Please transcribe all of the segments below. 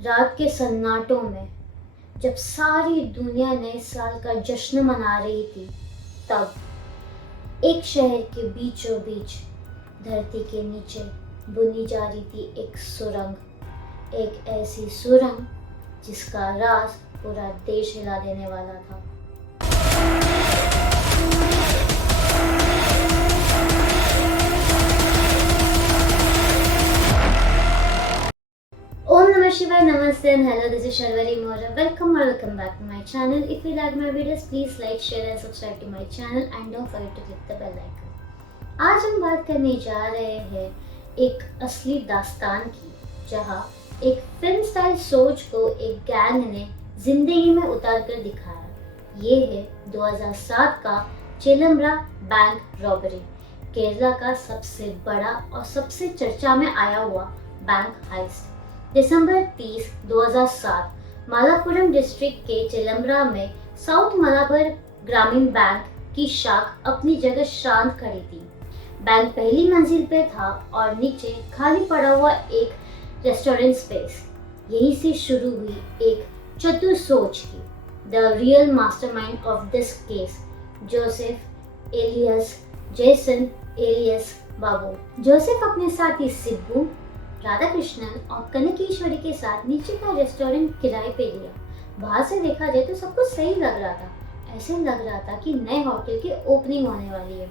रात के सन्नाटों में जब सारी दुनिया नए साल का जश्न मना रही थी, तब एक शहर के बीचों बीच धरती के नीचे बुनी जा रही थी एक सुरंग, एक ऐसी सुरंग जिसका राज पूरा देश हिला देने वाला था। Om Namah Shivaya, Namaste and hello, this is Sharvari Mohra. Welcome back to my channel. If you like my videos, please like, share and subscribe to my channel and don't forget to click the bell icon. आज हम बात करने जा रहे हैं एक असली दास्तान की, जहां एक फिल्म स्टाइल सोच को एक गैंग ने जिंदगी में उतार कर दिखाया। ये है 2007 का चेलम्बरा बैंक रॉबरी, केरला का सबसे बड़ा और सबसे चर्चा में आया हुआ बैंक हाइस्ट। दिसंबर 30, 2007 मालापुरम डिस्ट्रिक्ट के चिलम्बरा में साउथ मलाबार ग्रामीण बैंक की शाख अपनी जगह शांत खड़ी थी। बैंक पहली मंजिल पे था और नीचे खाली पड़ा हुआ एक रेस्टोरेंट स्पेस। यहीं से शुरू हुई एक चतुर सोच की। The real mastermind of this case, Joseph Elias Jason Elias Babu. Joseph अपने साथी सिब्बू, राधा कृष्णन और कनकेश्वरी के साथ नीचे का रेस्टोरेंट किराए पे लिया। बाहर से देखा जाए तो सब कुछ सही लग रहा था। ऐसे लग रहा था कि नए होटल की ओपनिंग होने वाली है।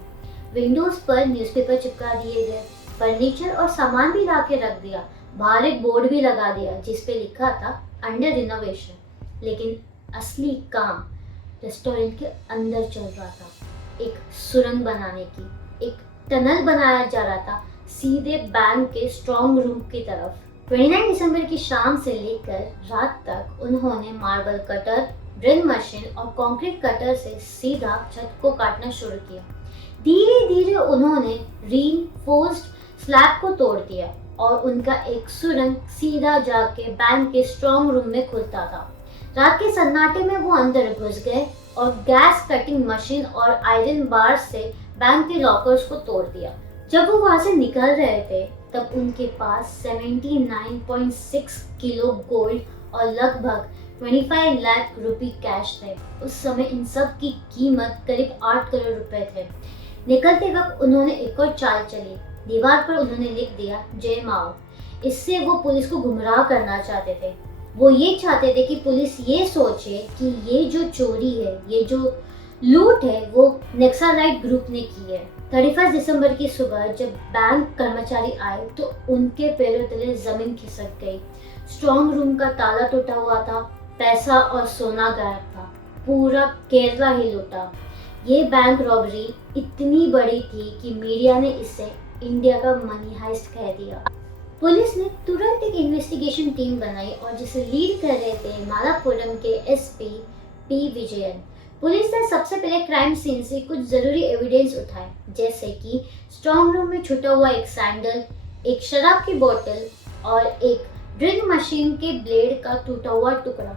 विंडोज पर न्यूज़पेपर चिपका दिए गए, फर्नीचर और सामान भी ला के रख दिया। बाहर एक बोर्ड भी लगा दिया जिस पे लिखा था अंडर रिनोवेशन। लेकिन असली काम रेस्टोरेंट के अंदर चल रहा था। एक सुरंग बनाने की, एक टनल बनाया जा रहा था सीधे बैंक के स्ट्रॉन्ग रूम की तरफ। 29 दिसंबर की शाम से लेकर रात तक उन्होंने मार्बल कटर, ड्रिल मशीन और कंक्रीट कटर से सीधा छत को काटना शुरू किया। धीरे धीरे उन्होंने रीइंफोर्स्ड स्लैब को तोड़ दिया और उनका एक सुरंग सीधा जाके बैंक के स्ट्रॉन्ग रूम में खुलता था। रात के सन्नाटे में वो अंदर घुस गए और गैस कटिंग मशीन और आयरन बार से बैंक के लॉकर्स को तोड़ दिया। जब वो वहां से निकल रहे थे तब उनके पास 79.6 किलो गोल्ड और लगभग 25 लाख रुपए कैश थे। उस समय इन सब की कीमत करीब 8 करोड़ रुपए थे। निकलते वक्त उन्होंने एक और चाल चली। दीवार पर उन्होंने लिख दिया जय माओ। इससे वो पुलिस को गुमराह करना चाहते थे। वो ये चाहते थे कि पुलिस ये सोचे कि ये जो चोरी है, ये जो लूट है, वो नक्सलाइट ग्रुप ने की है। 31 दिसंबर की सुबह जब बैंक कर्मचारी आए तो उनके पैरों तले जमीन खिसक गई। स्ट्रॉन्ग रूम का ताला टूटा हुआ था, पैसा और सोना गायब था। पूरा केरला ही लूटा। ये बैंक रॉबरी इतनी बड़ी थी कि मीडिया ने इसे इंडिया का मनी हाइस्ट कह दिया। पुलिस ने तुरंत एक इन्वेस्टिगेशन टीम बनाई और जिसे लीड कर रहे थे मालापुरम के एसपी पी विजयन। पुलिस ने सबसे पहले क्राइम सीन से कुछ जरूरी एविडेंस उठाए, जैसे कि स्ट्रॉन्ग रूम में छुटा हुआ एक सैंडल, एक शराब की बोतल और एक ड्रिल मशीन के ब्लेड का टूटा हुआ टुकड़ा।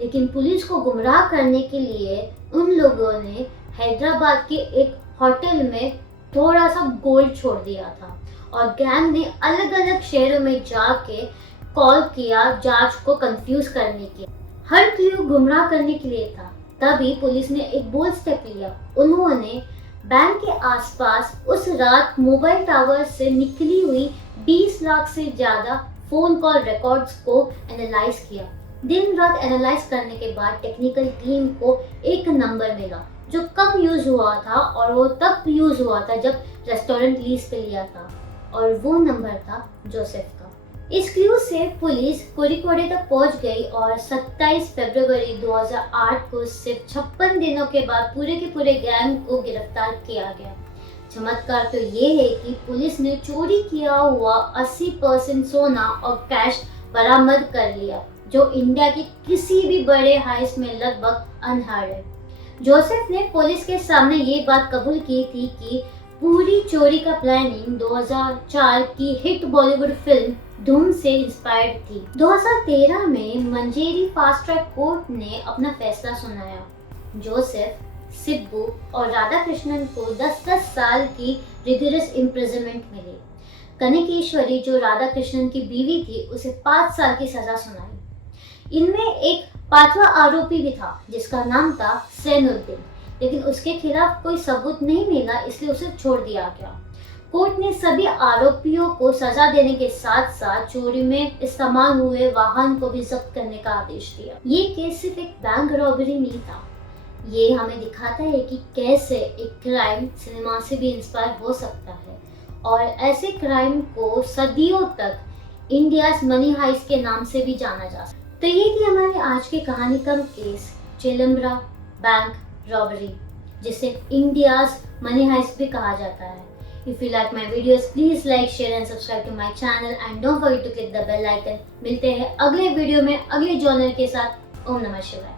लेकिन पुलिस को गुमराह करने के लिए उन लोगों ने हैदराबाद के एक होटल में थोड़ा सा गोल्ड छोड़ दिया था और गैंग ने अलग अलग शहरों में जाके कॉल किया जांच को कंफ्यूज करने के। हर क्लू गुमराह करने के लिए था। तभी पुलिस ने एक बोल्ड स्टेप लिया। उन्होंने बैंक के आसपास उस रात मोबाइल टावर से निकली हुई 20 लाख से ज्यादा फोन कॉल रिकॉर्ड्स को एनालाइज किया। दिन रात एनालाइज करने के बाद टेक्निकल टीम को एक नंबर मिला जो कम यूज हुआ था और वो तब यूज हुआ था जब रेस्टोरेंट लीज पे लिया था, और वो नंबर था जोसेफ का। इस क्लू से पुलिस कोरिकोडे तक पहुंच गई और 27 फरवरी 2008 को सिर्फ 56 दिनों के बाद पूरे के पूरे गैंग को गिरफ्तार किया गया। चमत्कार तो ये है कि पुलिस ने चोरी किया हुआ 80% सोना और कैश बरामद कर लिया, जो इंडिया के किसी भी बड़े हाइस्ट में लगभग अनहर्ड है। जोसेफ ने पुलिस के सामने ये बात कबूल की थी कि पूरी चोरी का प्लानिंग 2004 की हिट बॉलीवुड फिल्म धूम से इंस्पायर्ड थी। 2013 में मंजेरी फास्ट ट्रैक कोर्ट ने अपना फैसला सुनाया। जोसेफ, सिब्बू और राधा कृष्णन को 10-10 साल की रिगरस इम्प्रिजनमेंट मिली। कनकेश्वरी, जो राधा कृष्णन की बीवी थी, उसे 5 साल की सजा सुनाई। इनमें एक पांचवा आरोपी भी था जिसका नाम था सैनुद्दीन, लेकिन उसके खिलाफ कोई सबूत नहीं मिला, इसलिए उसे छोड़ दिया गया। कोर्ट ने सभी आरोपियों को सजा देने के साथ साथ चोरी में इस्तेमाल हुए वाहन को भी जब्त करने का आदेश दिया। ये केस सिर्फ एक बैंक रॉबरी नहीं था, ये हमें दिखाता है कि कैसे एक क्राइम सिनेमा से भी इंस्पायर हो सकता है और ऐसे क्राइम को सदियों तक इंडियाज मनी हाइस्ट के नाम से भी जाना जा सकता है। तो ये थी हमारी आज की कहानी का केस, चिदम्बरा बैंक रॉबरी, जिसे इंडियाज मनी हाइस्ट भी कहा जाता है। If you like my videos, please like, share and subscribe to my channel and don't forget to click the bell icon। मिलते हैं अगले वीडियो में अगले जॉनर के साथ। ओम नमः शिवाय।